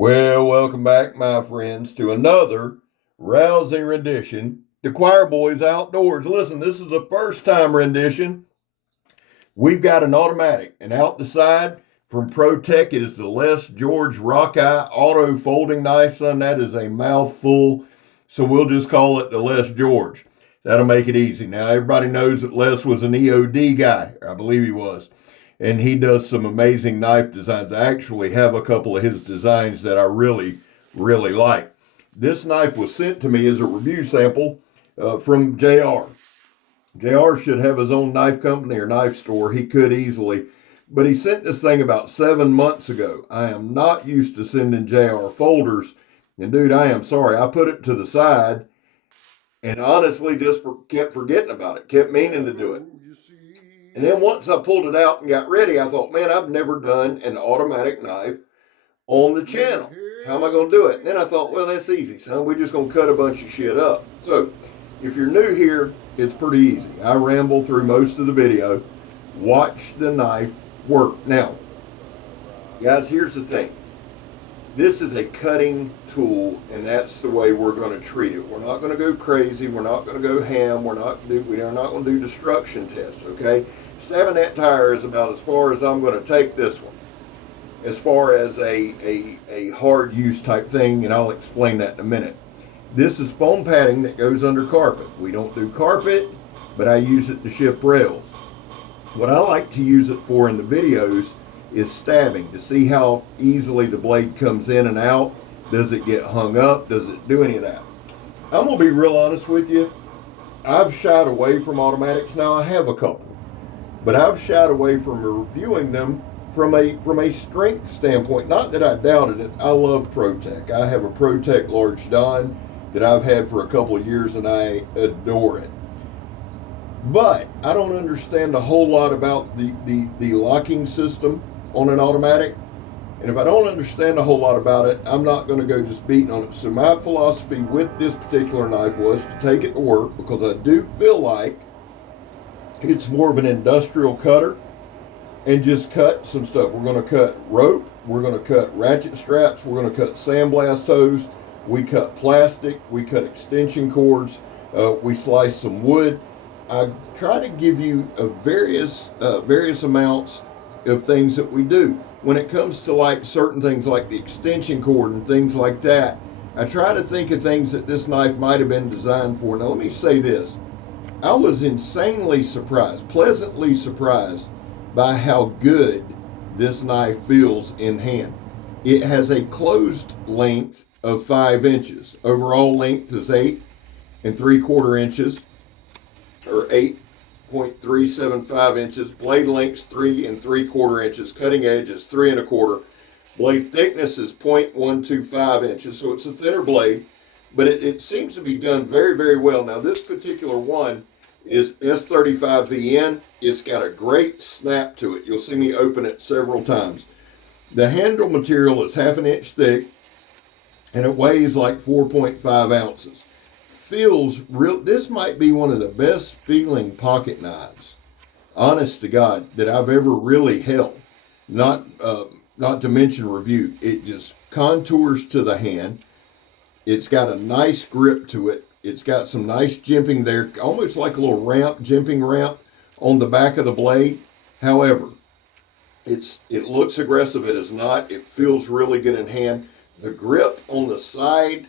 Well, welcome back, my friends, to another rousing rendition, The Choir Boys Outdoors. Listen, this is a first-time rendition. We've got an automatic, and out the side from ProTech is the Les George Rockeye Auto Folding Knife. Son, that is a mouthful, so we'll just call it the Les George. That'll make it easy. Now, everybody knows that Les was an EOD guy. I believe he was. And he does some amazing knife designs. I actually have a couple of his designs that I really, really like. This knife was sent to me as a review sample from JR. JR should have his own knife company or knife store. He could easily. But he sent this thing about 7 months ago. I am not used to sending JR folders. And dude, I am sorry. I put it to the side and honestly just kept forgetting about it. Kept meaning to do it. And then once I pulled it out and got ready, I thought, man, I've never done an automatic knife on the channel. How am I going to do it? And then I thought, well, that's easy, son. We're just going to cut a bunch of shit up. So if you're new here, it's pretty easy. I ramble through most of the video. Watch the knife work. Now, guys, here's the thing. This is a cutting tool, and that's the way we're going to treat it. We're not going to go crazy. We're not going to go ham. We are not going to do destruction tests, okay? Stabbing that tire is about as far as I'm going to take this one, as far as a hard use type thing, and I'll explain that in a minute. This is foam padding that goes under carpet. We don't do carpet, but I use it to ship rails. What I like to use it for in the videos is stabbing, to see how easily the blade comes in and out. Does it get hung up? Does it do any of that? I'm going to be real honest with you. I've shied away from automatics. Now, I have a couple, but I've shied away from reviewing them from a strength standpoint. Not that I doubted it. I love ProTech. I have a ProTech Large Don that I've had for a couple of years, and I adore it. But I don't understand a whole lot about the locking system on an automatic. And if I don't understand a whole lot about it, I'm not going to go just beating on it. So my philosophy with this particular knife was to take it to work, because I do feel like it's more of an industrial cutter, and just cut some stuff. We're going to cut rope. We're going to cut ratchet straps. We're going to cut sandblast hose. We cut plastic. We cut extension cords. We slice some wood. I try to give you various amounts of things that we do. When it comes to like certain things like the extension cord and things like that, I try to think of things that this knife might have been designed for. Now let me say this. I was insanely surprised, pleasantly surprised by how good this knife feels in hand. It has a closed length of 5 inches. Overall length is 8 3/4 inches, or 8.375 inches. Blade length's 3 3/4 inches. Cutting edge is 3 1/4. Blade thickness is 0.125 inches, so it's a thinner blade, but it seems to be done very, very well. Now, this particular one is S35VN. It's got a great snap to it. You'll see me open it several times. The handle material is 1/2 inch thick, and it weighs like 4.5 ounces. Feels real. This might be one of the best feeling pocket knives, honest to God, that I've ever really held. Not to mention reviewed. It just contours to the hand. It's got a nice grip to it. It's got some nice jimping there, almost like a little ramp, jimping ramp on the back of the blade. However, it looks aggressive. It is not. It feels really good in hand. The grip on the side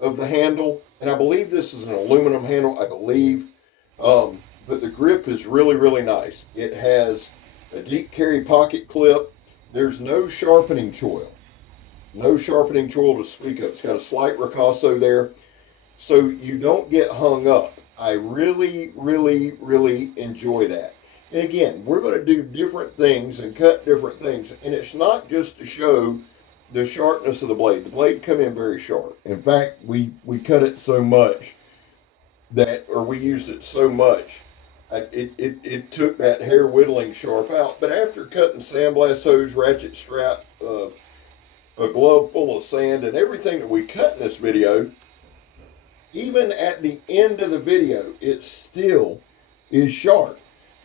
of the handle, and I believe this is an aluminum handle, I believe, but the grip is really, really nice. It has a deep carry pocket clip. There's no sharpening choil. No sharpening choil to speak of. It's got a slight ricasso there, so you don't get hung up. I really, really, really enjoy that. And again, we're going to do different things and cut different things. And it's not just to show the sharpness of the blade. The blade come in very sharp. In fact, we cut it so much or we used it so much, it took that hair whittling sharp out. But after cutting sandblast hose, ratchet strap, a glove full of sand, and everything that we cut in this video, even at the end of the video, it still is sharp.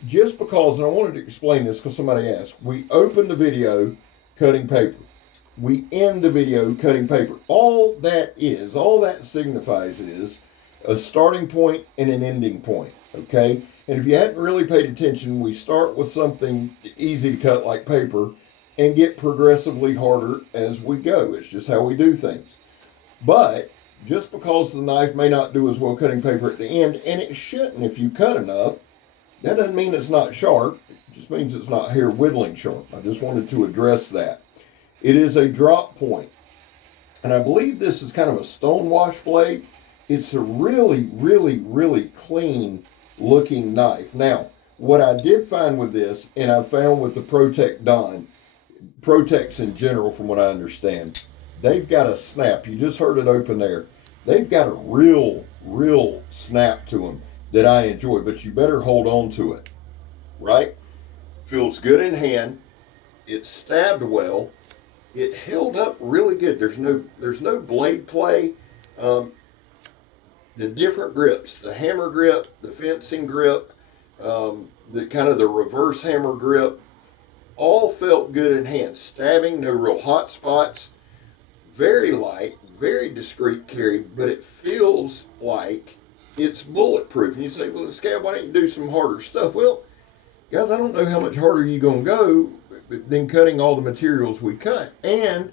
Just because, and I wanted to explain this because somebody asked, we open the video cutting paper. We end the video cutting paper. All that signifies is a starting point and an ending point, okay? And if you hadn't really paid attention, we start with something easy to cut like paper and get progressively harder as we go. It's just how we do things. But just because the knife may not do as well cutting paper at the end, and it shouldn't if you cut enough, that doesn't mean it's not sharp. It just means it's not hair whittling sharp. I just wanted to address that. It is a drop point. And I believe this is kind of a stone wash blade. It's a really, really, really clean looking knife. Now, what I did find with this, and I found with the ProTech ProTechs in general from what I understand, they've got a snap. You just heard it open there. They've got a real snap to them that I enjoy, but you better hold on to it, right? Feels good in hand. It stabbed well. It held up really good. There's no blade play. The different grips, the hammer grip, the fencing grip, the kind of the reverse hammer grip, all felt good in hand. Stabbing, no real hot spots. Very light, very discreet carry, but it feels like it's bulletproof. And you say, well, Scab, why don't you do some harder stuff? Well, guys, I don't know how much harder you're going to go than cutting all the materials we cut. And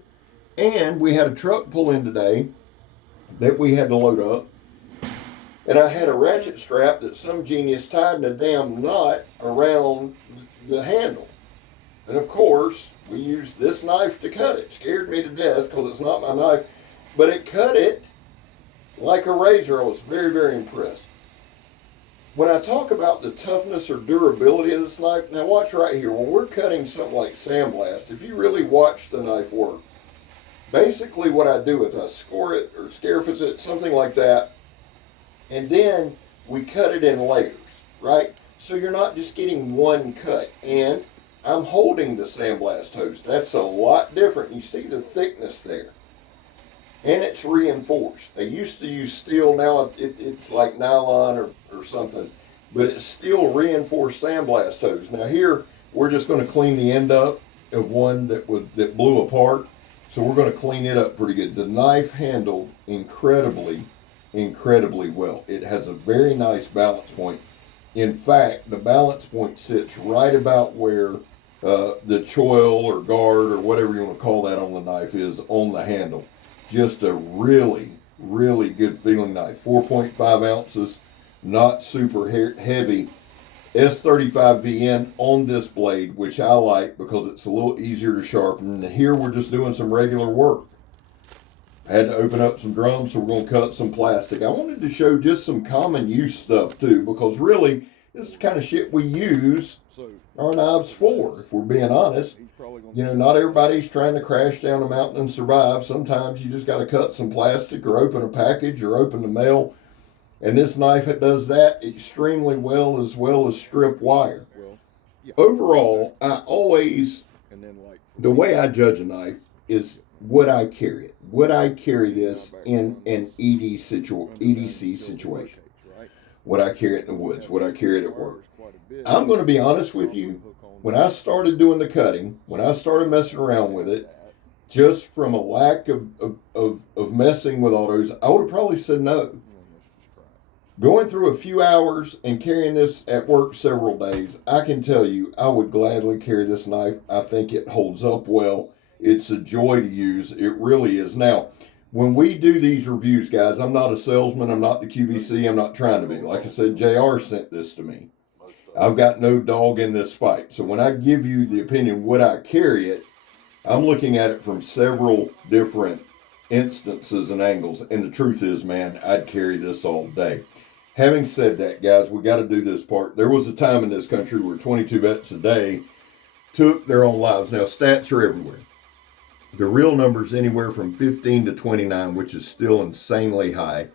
we had a truck pull in today that we had to load up. And I had a ratchet strap that some genius tied in a damn knot around the handle. And of course, we used this knife to cut it. Scared me to death because it's not my knife. But it cut it like a razor. I was very, very impressed. When I talk about the toughness or durability of this knife, now watch right here. When we're cutting something like sandblast, if you really watch the knife work, basically what I do is I score it or scarify it, something like that, and then we cut it in layers, right? So you're not just getting one cut. And I'm holding the sandblast hose. That's a lot different. You see the thickness there. And it's reinforced. They used to use steel. Now it's like nylon or something. But it's still reinforced sandblast hose. Now here, we're just going to clean the end up of one that blew apart. So we're going to clean it up pretty good. The knife handled incredibly well. It has a very nice balance point. In fact, the balance point sits right about where the choil or guard or whatever you want to call that on the knife is on the handle. Just a really, really good feeling knife. 4.5 ounces, not super heavy. S35VN on this blade, which I like because it's a little easier to sharpen. And here we're just doing some regular work. I had to open up some drums, so we're going to cut some plastic. I wanted to show just some common use stuff too, because really, this is the kind of shit we use our knives for, if we're being honest. You know, not everybody's trying to crash down a mountain and survive. Sometimes you just got to cut some plastic or open a package or open the mail. And this knife, it does that extremely well as strip wire. Overall, the way I judge a knife is would I carry it? Would I carry this in an EDC situation? Would I carry it in the woods? Would I carry it at work? I'm going to be honest with you. When I started doing the cutting, when I started messing around with it, just from a lack of messing with autos, I would have probably said no. Going through a few hours and carrying this at work several days, I can tell you I would gladly carry this knife. I think it holds up well. It's a joy to use. It really is. Now, when we do these reviews, guys, I'm not a salesman. I'm not the QVC. I'm not trying to be. Like I said, JR sent this to me. I've got no dog in this fight. So when I give you the opinion, would I carry it, I'm looking at it from several different instances and angles. And the truth is, man, I'd carry this all day. Having said that, guys, we got to do this part. There was a time in this country where 22 vets a day took their own lives. Now, stats are everywhere. The real number's anywhere from 15 to 29, which is still insanely high.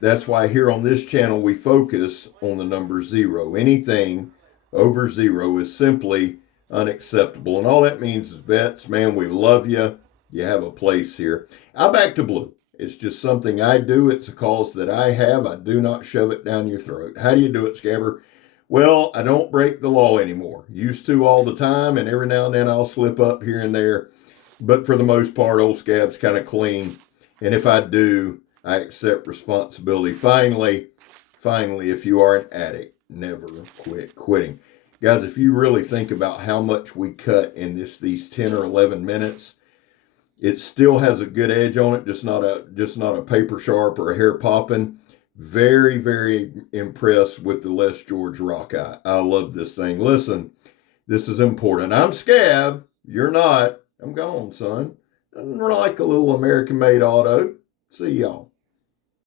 That's why here on this channel we focus on the number 0. Anything over 0 is simply unacceptable. And all that means is, vets, man, we love you. You have a place here. I back to blue. It's just something I do. It's a cause that I have. I do not shove it down your throat. How do you do it, Scabber? Well, I don't break the law anymore. Used to all the time, and every now and then I'll slip up here and there. But for the most part, old Scab's kind of clean. And if I do, I accept responsibility. Finally, if you are an addict, never quit quitting. Guys, if you really think about how much we cut in these 10 or 11 minutes, it still has a good edge on it, just not a paper sharp or a hair popping. Very, very impressed with the Les George Rockeye. I love this thing. Listen, this is important. I'm Scab. You're not. I'm gone, son. Nothing like a little American-made auto. See y'all.